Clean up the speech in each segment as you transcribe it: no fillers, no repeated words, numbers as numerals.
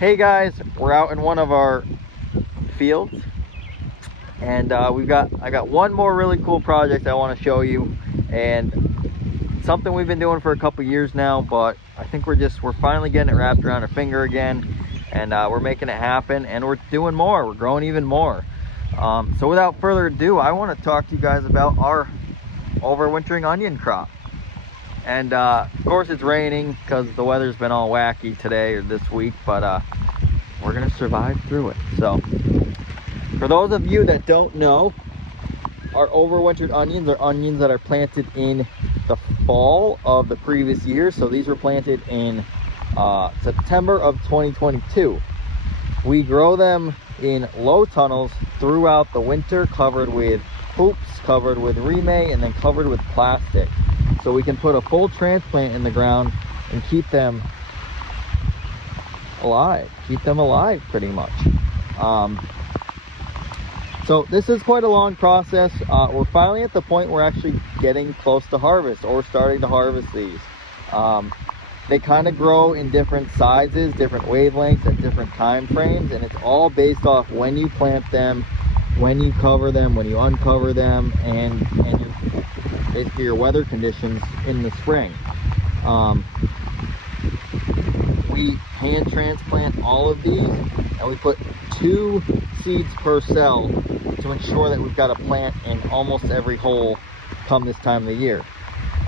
Hey guys, we're out in one of our fields, and I got one more really cool project I want to show you, and something we've been doing for a couple years now, but I think we're finally getting it wrapped around our finger again, and we're making it happen, and we're doing more. We're growing even more. So without further ado, I want to talk to you guys about our overwintering onion crop. And of course it's raining because the weather's been all wacky today or this week, but we're gonna survive through it. So for those of you that don't know, our overwintered onions are onions that are planted in the fall of the previous year. So these were planted in September of 2022. We grow them in low tunnels throughout the winter, covered with hoops, covered with remay, and then covered with plastic. So we can put a full transplant in the ground and keep them alive pretty much. So this is quite a long process. We're finally at the point where we're actually getting close to harvest, or starting to harvest these. They kind of grow in different sizes, different wavelengths at different time frames, and it's all based off when you plant them, when you cover them, when you uncover them, and basically your weather conditions in the spring. We hand transplant all of these, and we put 2 seeds per cell to ensure that we've got a plant in almost every hole come this time of the year.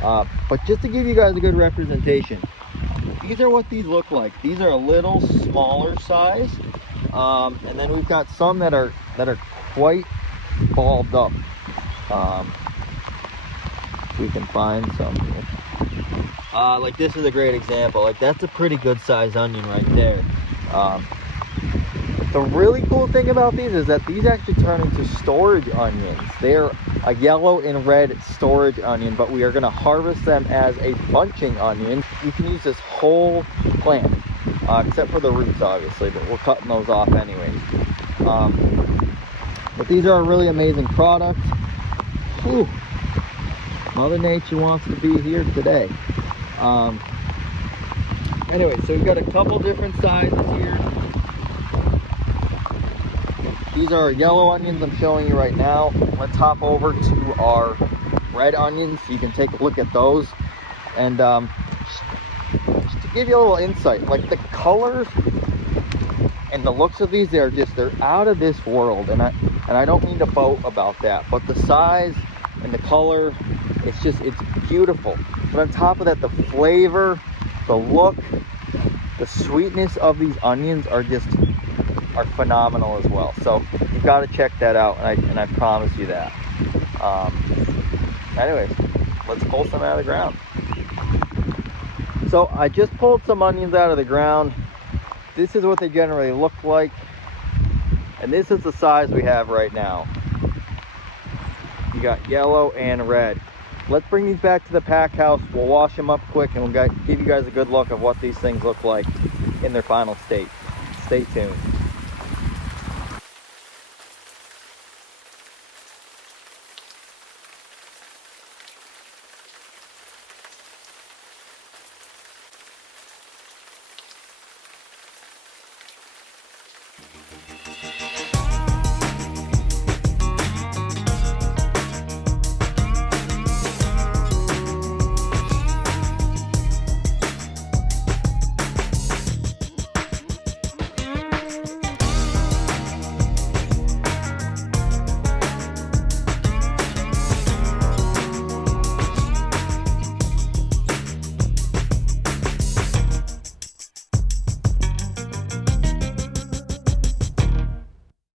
But just to give you guys a good representation, these are what these look like. These are a little smaller size, and then we've got some that are quite balled up. We can find some here. Like this is a great example. Like that's a pretty good sized onion right there. The really cool thing about these is that these actually turn into storage onions. They're a yellow and red storage onion, but we are going to harvest them as a bunching onion. You can use this whole plant, except for the roots obviously, but we're cutting those off anyways. But these are a really amazing product. Whew. Mother Nature wants to be here today. Anyway, so we've got a couple different sizes here. These are yellow onions I'm showing you right now. Let's hop over to our red onions so you can take a look at those. And just to give you a little insight, like the colors and the looks of these, they're out of this world. And I don't mean to boast about that, but the size and the color, it's beautiful. But on top of that, the flavor, the look, the sweetness of these onions are phenomenal as well. So you've got to check that out, and I promise you that. Anyways, let's pull some out of the ground. So I just pulled some onions out of the ground. This is what they generally look like, and this is the size we have right now. You got yellow and red. Let's bring these back to the pack house. We'll wash them up quick, and we'll give you guys a good look of what these things look like in their final state. Stay tuned.